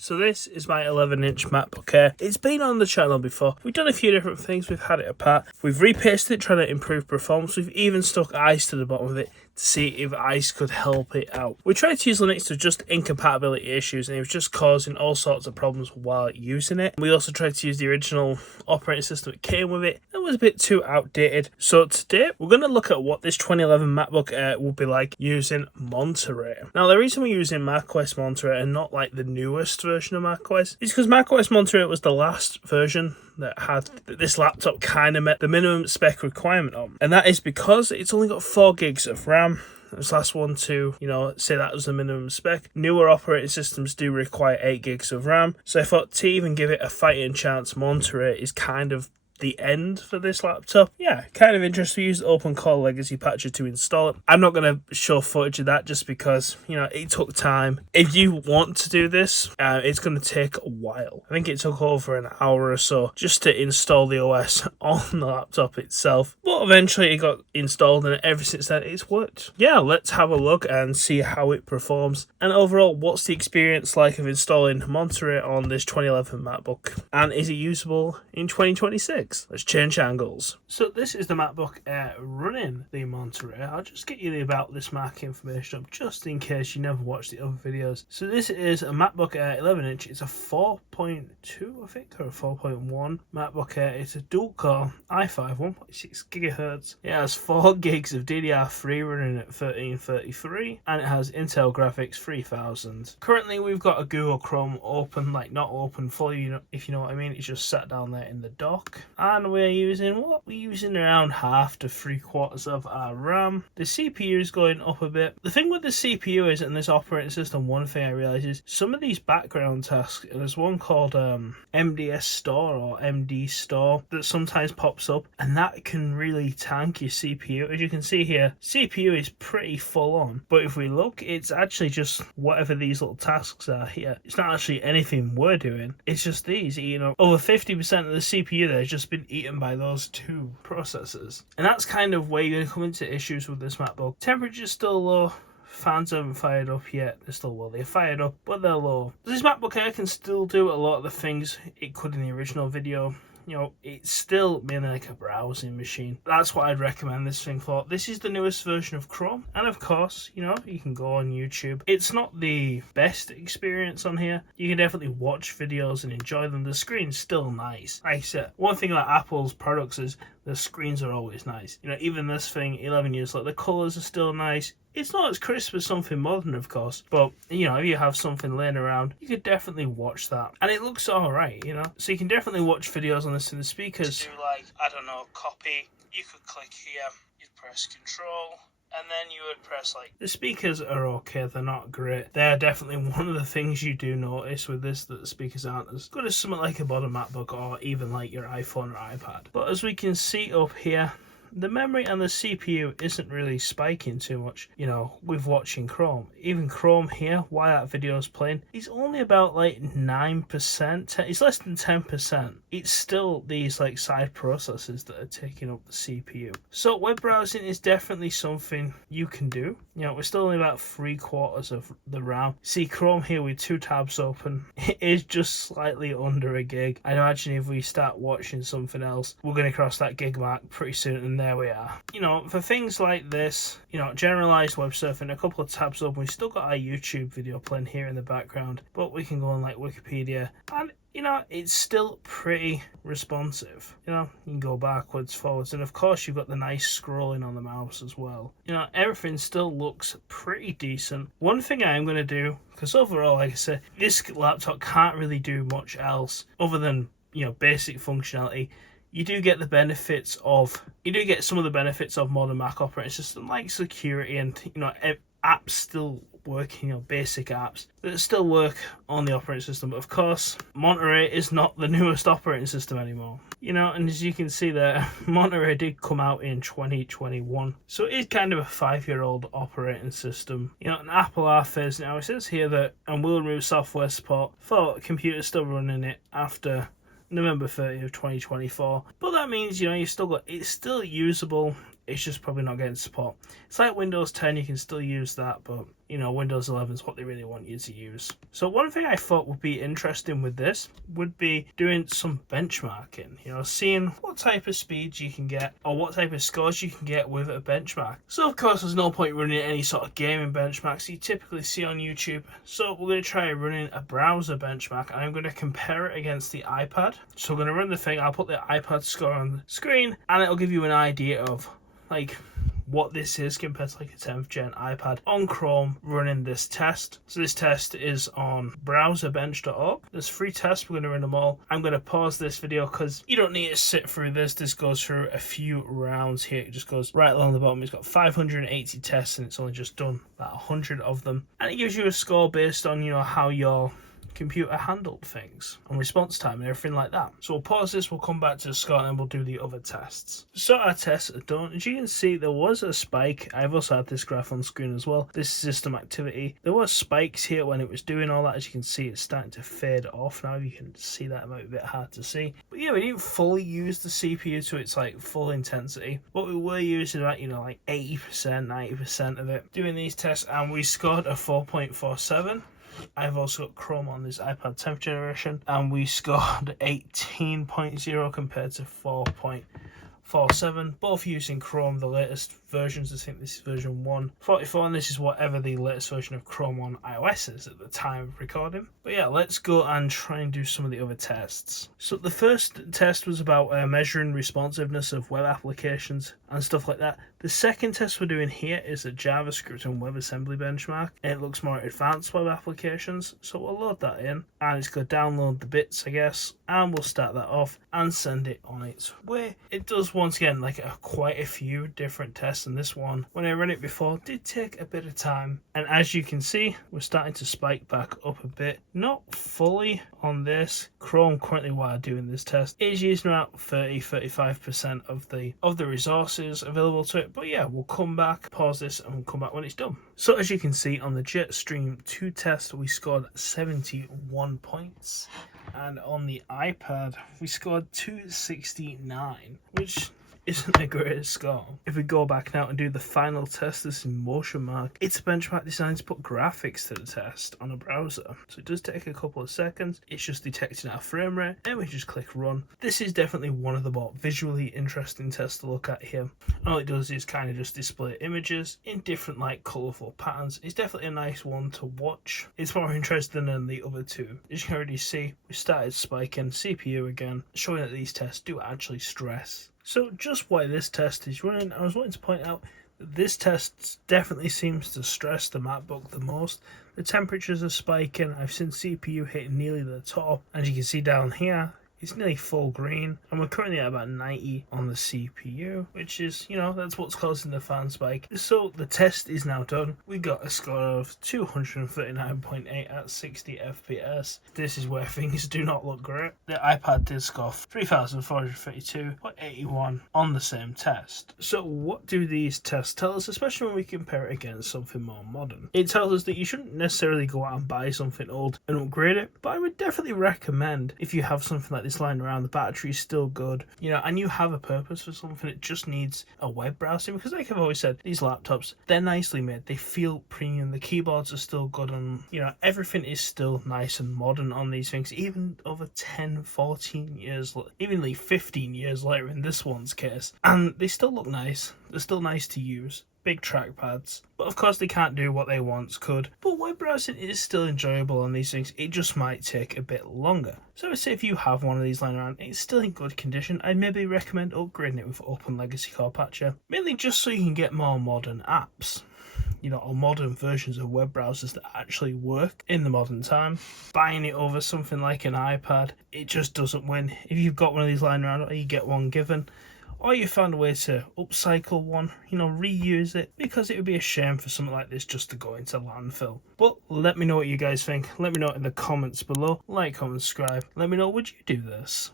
So this is my 11-inch MacBook Air. It's been on the channel before. We've done a few different things. We've had it apart. We've repasted it, trying to improve performance. We've even stuck ice to the bottom of it to see if ice could help it out. We tried to use Linux to just incompatibility issues, and it was just causing all sorts of problems while using it. We also tried to use the original operating system that came with it. It was a bit too outdated. So today, we're going to look at what this 2011 MacBook Air will be like using Monterey. Now, the reason we're using macOS Monterey and not like the newest version of macOS is because macOS Monterey was the last version that this laptop kind of met the minimum spec requirement on. And that is because it's only got 4 gigs of RAM. This last one to, say that was the minimum spec. Newer operating systems do require 8 gigs of RAM. So I thought to even give it a fighting chance, Monterey is kind of the end for this laptop. Yeah, kind of interesting. We used OpenCore Legacy Patcher to install it. I'm not going to show footage of that just because, it took time. If you want to do this, it's going to take a while. I think it took over an hour or so just to install the OS on the laptop itself. But eventually it got installed, and ever since then it's worked. Yeah, let's have a look and see how it performs. And overall, what's the experience like of installing Monterey on this 2011 MacBook? And is it usable in 2026? Let's change angles. So this is the MacBook Air running the Monterey. I'll just get you the about this Mac information up just in case you never watched the other videos. So this is a MacBook Air 11-inch. It's a 4.2, I think, or a 4.1 MacBook Air. It's a dual-core i5, 1.6 gigahertz. It has 4 gigs of DDR3 running at 1333, and it has Intel Graphics 3000. Currently, we've got a Google Chrome open, like not open fully, if you know what I mean. It's just sat down there in the dock. And we're using around half to 3/4 of our RAM. The CPU is going up a bit. The thing with the CPU is, in this operating system, one thing I realized is some of these background tasks, there's one called MDS Store or MD Store that sometimes pops up, and that can really tank your CPU. As you can see here, CPU is pretty full on, but if we look, it's actually just whatever these little tasks are here. It's not actually anything we're doing. It's just these, over 50% of the CPU there is just been eaten by those 2 processors. And that's kind of where you're going to come into issues with this MacBook. Temperature's still low. Fans haven't fired up yet. They're still low. They're fired up, but they're low. This MacBook Air can still do a lot of the things it could in the original video. It's still mainly like a browsing machine. That's what I'd recommend this thing for. This is the newest version of Chrome. And of course, you can go on YouTube. It's not the best experience on here. You can definitely watch videos and enjoy them. The screen's still nice. Like I said, one thing about Apple's products is the screens are always nice. Even this thing, 11 years later, the colours are still nice. It's not as crisp as something modern, of course, but, if you have something laying around, you could definitely watch that. And it looks alright, So you can definitely watch videos on this in the speakers. To do, copy, you could click here, you'd press Control, and then you would press the speakers are okay, they're not great. They're definitely one of the things you do notice with this, that the speakers aren't as good as something like a modern MacBook or even like your iPhone or iPad. But as we can see up here, the memory and the CPU isn't really spiking too much, with watching Chrome. Even Chrome here, while that video's playing, is only about 9%. It's less than 10%. It's still these side processes that are taking up the CPU. So web browsing is definitely something you can do. We're still only about 3/4 of the RAM. See Chrome here with 2 tabs open. It is just slightly under a gig. I imagine if we start watching something else, we're going to cross that gig mark pretty soon, and there we are. For things like this, generalized web surfing, a couple of tabs open, we've still got our YouTube video playing here in the background, but we can go on Wikipedia, and it's still pretty responsive. You can go backwards, forwards, and of course you've got the nice scrolling on the mouse as well. Everything still looks pretty decent. One thing I am going to do, because overall, like I said, this laptop can't really do much else other than, basic functionality. You do get some of the benefits of modern Mac operating system, like security and apps still working, basic apps that still work on the operating system. But of course, Monterey is not the newest operating system anymore. And as you can see there, Monterey did come out in 2021, so it is kind of a 5-year-old operating system. And Apple are phasing now. It says here that and will remove software support for computers still running it after November 30th of 2024. But that means, you've still got, it's still usable. it's just probably not getting support. It's like Windows 10, you can still use that, but you know, Windows 11 is what they really want you to use. So one thing I thought would be interesting with this would be doing some benchmarking, you know, seeing what type of speeds you can get or what type of scores you can get with a benchmark. So of course there's no point running any sort of gaming benchmarks you typically see on YouTube. So we're going to try running a browser benchmark, and I'm going to compare it against the iPad. So I'm going to run the thing, I'll put the iPad score on the screen, and it'll give you an idea of like what this is compared to like a 10th gen iPad on Chrome running this test. So this test is on browserbench.org. There's 3 tests, we're going to run them all. I'm going to pause this video because you don't need to sit through this. This goes through a few rounds here. It just goes right along the bottom. It's got 580 tests and it's only just done about 100 of them. And it gives you a score based on, you know, how your computer handled things and response time and everything like that. So we'll pause this, we'll come back to the score, and we'll do the other tests. So our tests are done. As you can see, there was a spike. I've also had this graph on screen as well. This is system activity. There were spikes here when it was doing all that. As you can see, it's starting to fade off now. You can see that. It might be a bit hard to see, but yeah, we didn't fully use the CPU to its like full intensity, but we were using about, you know, like 80%, 90% of it doing these tests, and we scored a 4.47. I've also got Chrome on this iPad 10th generation, and we scored 18.0 compared to 4.47, both using Chrome, the latest versions. I think this is version 1.44, and this is whatever the latest version of Chrome on iOS is at the time of recording. But yeah, let's go and try and do some of the other tests. So the first test was about measuring responsiveness of web applications and stuff like that. The second test we're doing here is a JavaScript and WebAssembly benchmark, and it looks more at advanced web applications. So we'll load that in, and it's going to download the bits, I guess, and we'll start that off and send it on its way. It does, once again, like quite a few different tests, and this one, when I ran it before, did take a bit of time. And as you can see, we're starting to spike back up a bit. Not fully on this. Chrome currently, while doing this test, is using about 30-35% of the resources available to it. But yeah, we'll come back, pause this, and we'll come back when it's done. So as you can see on the Jetstream 2 test, we scored 71 points. And on the iPad, we scored 269, which isn't a great score. If we go back now and do the final test, this is MotionMark. It's a benchmark designed to put graphics to the test on a browser. So it does take a couple of seconds. It's just detecting our frame rate, and we just click run. This is definitely one of the more visually interesting tests to look at here. All it does is kind of just display images in different like colourful patterns. It's definitely a nice one to watch. It's more interesting than the other two. As you can already see, we started spiking CPU again, showing that these tests do actually stress. So just why this test is running, I was wanting to point out that this test definitely seems to stress the MacBook the most. The temperatures are spiking. I've seen CPU hit nearly the top. As you can see down here, it's nearly full green, and we're currently at about 90 on the CPU, which is, you know, that's what's causing the fan spike. So the test is now done. We got a score of 239.8 at 60 FPS. This is where things do not look great. The iPad did score 3,432.81 on the same test. So what do these tests tell us, especially when we compare it against something more modern? It tells us that you shouldn't necessarily go out and buy something old and upgrade it, but I would definitely recommend, if you have something like this lying around, the battery's still good, you know, and you have a purpose for something, it just needs a web browsing, because like I've always said, these laptops, they're nicely made, they feel premium, the keyboards are still good, and you know, everything is still nice and modern on these things, even over 10, 14 years, even like 15 years later in this one's case, and they still look nice, they're still nice to use. Big trackpads, but of course they can't do what they once could. But web browsing is still enjoyable on these things, it just might take a bit longer. So I would say if you have one of these lying around, it's still in good condition, I'd maybe recommend upgrading it with Open Legacy Core Patcher, mainly just so you can get more modern apps, you know, or modern versions of web browsers that actually work in the modern time. Buying it over something like an iPad, it just doesn't win. If you've got one of these lying around, or you get one given, or you found a way to upcycle one, you know, reuse it, because it would be a shame for something like this just to go into landfill. But let me know what you guys think. Let me know in the comments below. Like, comment, subscribe. Let me know, would you do this?